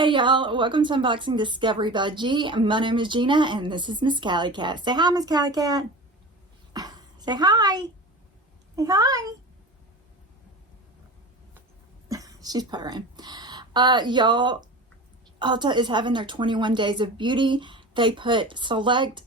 Hey y'all, welcome to Unboxing Discovery by G. My name is Gina and this is Miss Cali Cat. Say hi, Miss Cali Cat. Say hi. Say hi. She's purring. Y'all, Ulta is having their 21 days of beauty. They put select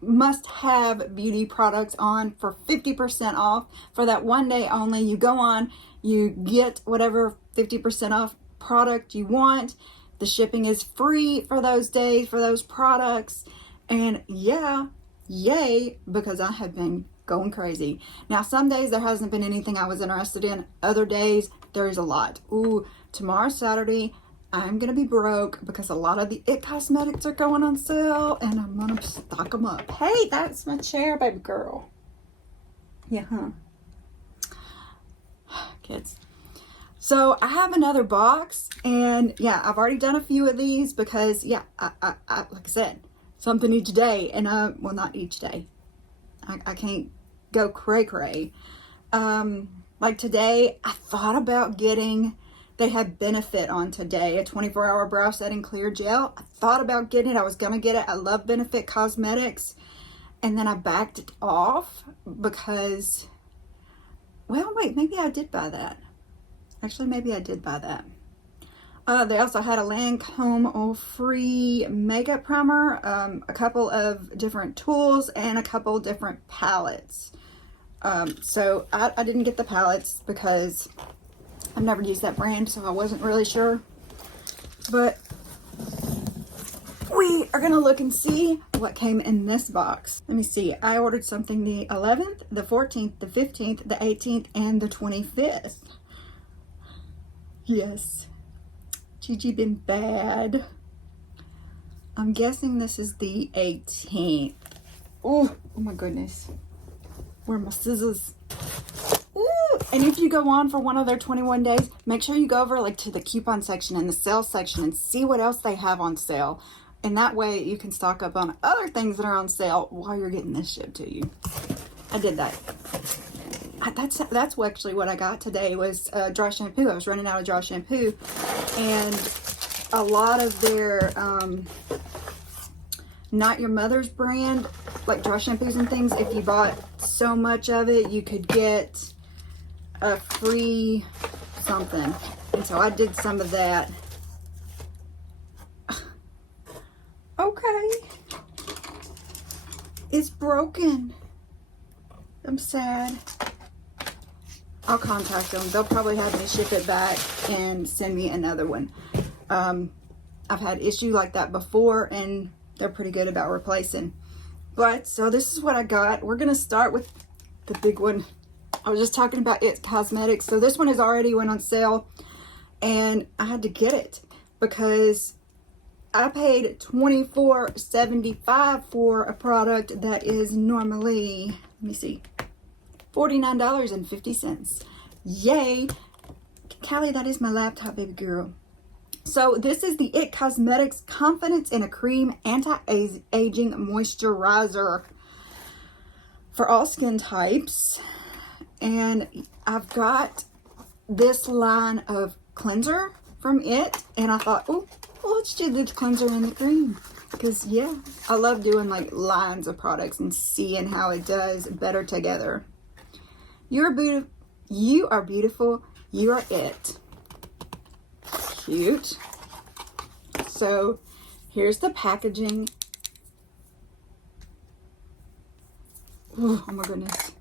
must-have beauty products on for 50% off for that one day only. You go on, you get whatever 50% off product you want. The shipping is free for those days for those products, and yeah, yay, because I have been going crazy. Now some days there hasn't been anything I was interested in, other days there is a lot. Ooh, tomorrow Saturday I'm gonna be broke because a lot of the IT cosmetics are going on sale and I'm gonna stock them up. Hey, that's my chair, baby girl. Yeah, kids. So I have another box, and yeah, I've already done a few of these because yeah, I like I said, something each day, and well, not each day. I can't go cray. Like today, I thought about getting, they had Benefit on today, a 24-hour brow setting clear gel. I thought about getting it. I was gonna get it. I love Benefit Cosmetics, and then I backed it off because, well, wait, maybe I did buy that. Actually, maybe I did buy that. They also had a Lancome oil-free makeup primer, a couple of different tools, and a couple different palettes. So I didn't get the palettes because I've never used that brand, so I wasn't really sure. But we are gonna look and see what came in this box. Let me see. I ordered something the 11th, the 14th, the 15th, the 18th, and the 25th. Yes, Gigi been bad. I'm guessing this is the 18th. Oh my goodness. Where are my scissors? Ooh. And if you go on for one of their 21 days, make sure you go over like to the coupon section and the sales section and see what else they have on sale. And that way you can stock up on other things that are on sale while you're getting this shipped to you. I did that. That's actually what I got today was dry shampoo. I was running out of dry shampoo, and a lot of their Not Your Mother's brand, like dry shampoos and things, if you bought so much of it, you could get a free something. And so I did some of that. Okay. It's broken. I'm sad. I'll contact them. They'll probably have me ship it back and send me another one. I've had issue like that before, and they're pretty good about replacing. But so this is what I got. We're gonna start with the big one. I was just talking about IT Cosmetics. So this one has already went on sale, and I had to get it because I paid $24.75 for a product that is normally, let me see, $49.50. Yay. Callie, that is my laptop, baby girl. So this is the IT Cosmetics Confidence in a Cream Anti-Aging Moisturizer for all skin types. And I've got this line of cleanser from it. And I thought, oh, well, let's do the cleanser and the cream. Because, yeah, I love doing like lines of products and seeing how it does better together. You are beautiful. You are it. Cute. So here's the packaging. Ooh, oh my goodness.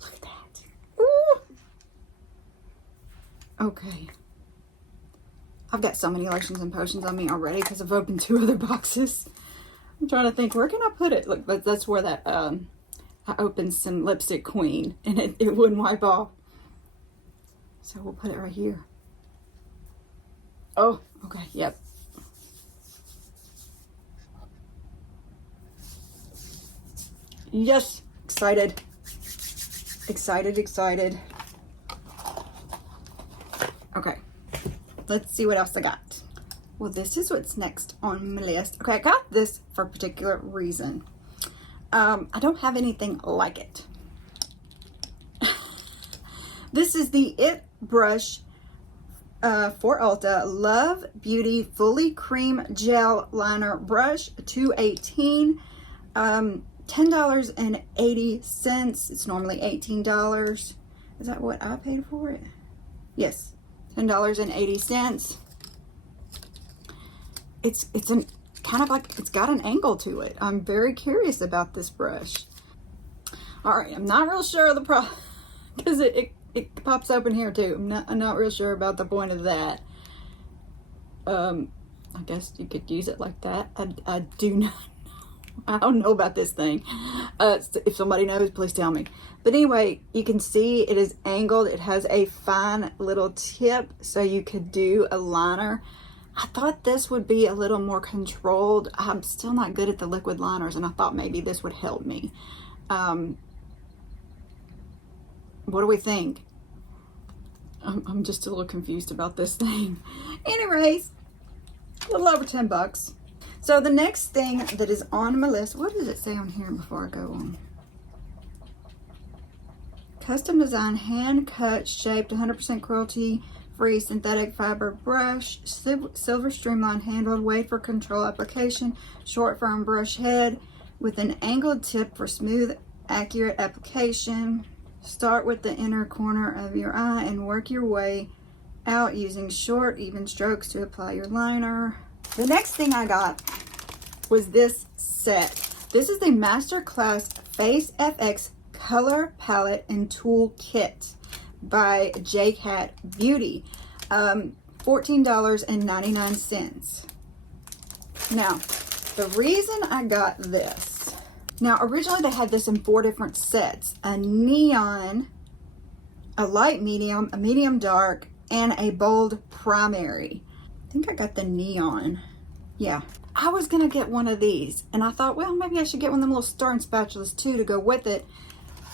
Look at that. Ooh. Okay. I've got so many lotions and potions on me already because I've opened 2 other boxes. I'm trying to think, where can I put it? Look, but that's where that I opened some Lipstick Queen, and it wouldn't wipe off. So we'll put it right here. Oh, okay, yep. Yes, excited. Excited. Okay, let's see what else I got. Well, this is what's next on my list. Okay, I got this for a particular reason. I don't have anything like it. This is the IT Brush For Ulta, Love Beauty Fully Cream Gel Liner Brush, $2.18, $10.80. It's normally $18. Is that what I paid for it? Yes, $10.80. It's an kind of like, it's got an angle to it. I'm very curious about this brush. All right, I'm not real sure of the pro because it pops open here too. I'm not real sure about the point of that. I guess you could use it like that. I do not know. I don't know about this thing. If somebody knows, please tell me. But anyway, you can see it is angled. It has a fine little tip, so you could do a liner. I thought this would be a little more controlled. I'm still not good at the liquid liners, and I thought maybe this would help me. What do we think? I'm just a little confused about this thing. Anyways, a little over 10 bucks. So the next thing that is on my list, what does it say on here before I go on? Custom design, hand cut, shaped, 100% cruelty free synthetic fiber brush, silver streamlined handled, weight for control application, short firm brush head with an angled tip for smooth, accurate application. Start with the inner corner of your eye and work your way out using short, even strokes to apply your liner. The next thing I got was this set. This is the Masterclass Face FX Color Palette and Tool Kit by J.Cat Beauty. $14.99. Now, the reason I got this, now originally they had this in 4 different sets: a neon, a light medium, a medium dark, and a bold primary. I think I got the neon. Yeah, I was gonna get one of these, and I thought, well, maybe I should get one of them little stirring spatulas too to go with it.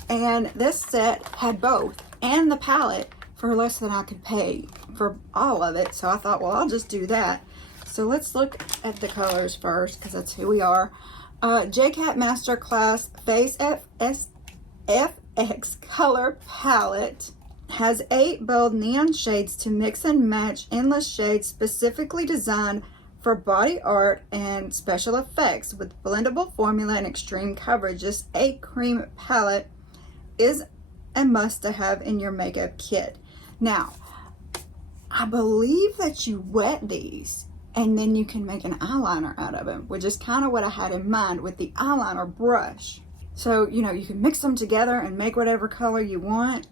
And this set had both and the palette for less than I could pay for all of it. So I thought, well, I'll just do that. So let's look at the colors first, because that's who we are. J.Cat Masterclass Face FX Color Palette has 8 bold neon shades to mix and match, endless shades specifically designed for body art and special effects with blendable formula and extreme coverage. This 8 cream palette is a must-have in your makeup kit. Now, I believe that you wet these and then you can make an eyeliner out of them, which is kind of what I had in mind with the eyeliner brush. So, you know, you can mix them together and make whatever color you want,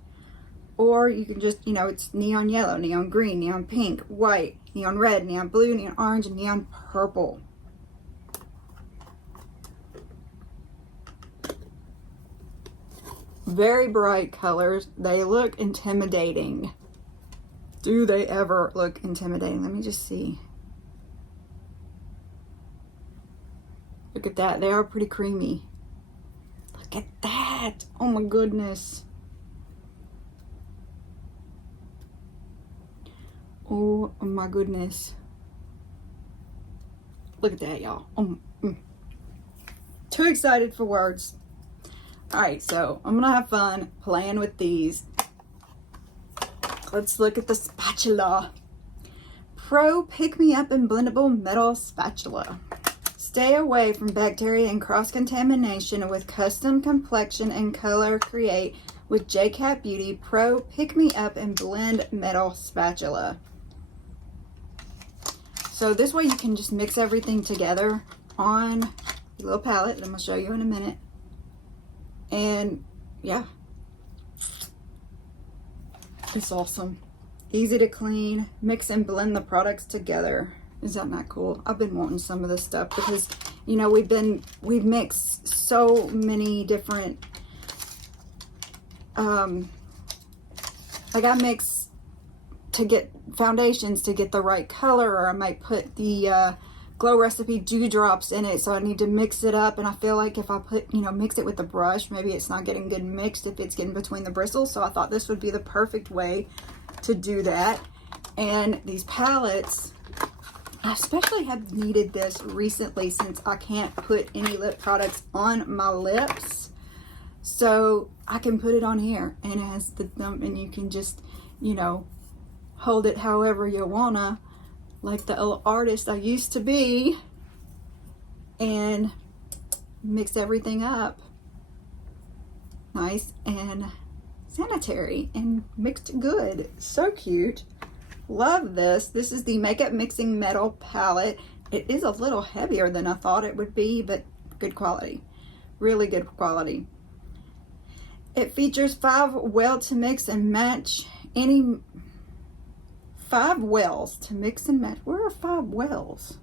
or you can just, you know, it's neon yellow, neon green, neon pink, white, neon red, neon blue, neon orange, and neon purple. Very bright colors. They look intimidating. Do they ever look intimidating? Let me just see. Look at that. They are pretty creamy. Look at that. Oh my goodness. Oh my goodness. Look at that, y'all. Too excited for words. Alright, so I'm gonna have fun playing with these. Let's look at the spatula. Pro Pick Me Up and Blendable Metal Spatula. Stay away from bacteria and cross-contamination with custom complexion and color create with J.Cat Beauty Pro Pick Me Up and Blend Metal Spatula. So this way you can just mix everything together on your little palette that I'm going to show you in a minute. And yeah, it's awesome. Easy to clean, mix and blend the products together. Is that not cool? I've been wanting some of this stuff because, you know, we've mixed so many different, like I mix to get foundations to get the right color, or I might put the Glow Recipe dewdrops in it, so I need to mix it up, and I feel like if I put, you know, mix it with the brush, maybe it's not getting good mixed if it's getting between the bristles. So I thought this would be the perfect way to do that. And these palettes, I especially have needed this recently since I can't put any lip products on my lips. So I can put it on here, and it has the thumb, and you can just, you know, hold it however you wanna, like the little artist I used to be, and mix everything up nice and sanitary and mixed good. So cute. Love this. This is the Makeup Mixing Metal Palette. It is a little heavier than I thought it would be, but good quality. Really good quality. It features 5 wells to mix and match any 5 wells to mix and match. Where are 5 wells?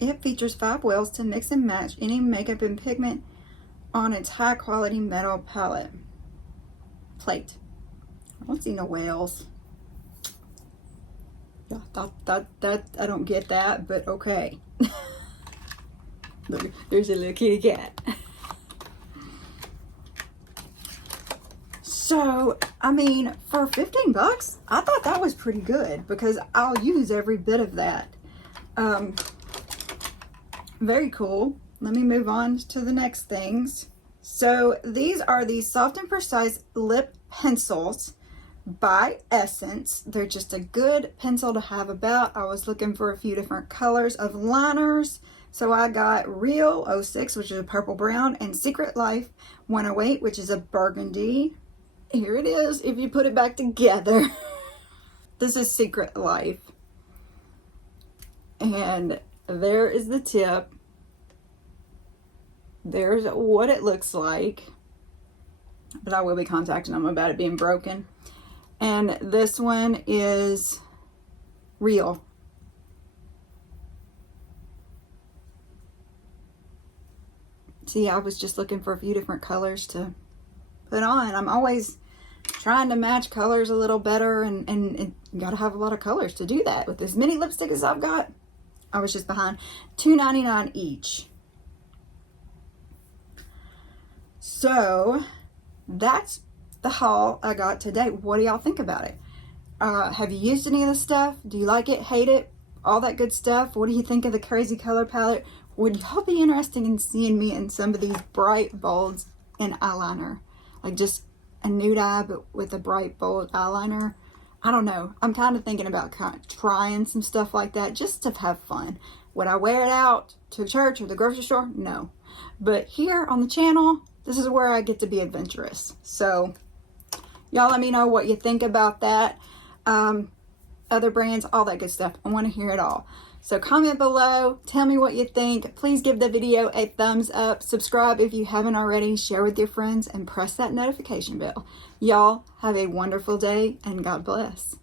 It features 5 wells to mix and match any makeup and pigment on its high quality metal palette plate. I don't see no whales. Yeah, that I don't get that, but okay. Look, there's a little kitty cat. So, I mean, for 15 bucks, I thought that was pretty good because I'll use every bit of that. Very cool. Let me move on to the next things. So these are the Soft and Precise Lip Pencils by Essence. They're just a good pencil to have about. I was looking for a few different colors of liners. So I got Real 06, which is a purple brown, and Secret Life 108, which is a burgundy. Here it is, if you put it back together. This is Secret Life. And there is the tip. There's what it looks like. But I will be contacting them about it being broken. And this one is Real. See, I was just looking for a few different colors to put on. I'm always trying to match colors a little better, and you gotta have a lot of colors to do that. With as many lipsticks as I've got, I was just behind. $2.99 each. So that's the haul I got today. What do y'all think about it? Have you used any of this stuff? Do you like it, hate it, all that good stuff? What do you think of the crazy color palette? Would y'all be interested in seeing me in some of these bright bolds and eyeliner? Like just a nude eye, but with a bright bold eyeliner. I don't know. I'm kind of thinking about trying some stuff like that just to have fun. Would I wear it out to church or the grocery store? No. But here on the channel, this is where I get to be adventurous. So y'all let me know what you think about that. Other brands, all that good stuff. I want to hear it all. So comment below, tell me what you think. Please give the video a thumbs up. Subscribe if you haven't already. Share with your friends and press that notification bell. Y'all have a wonderful day and God bless.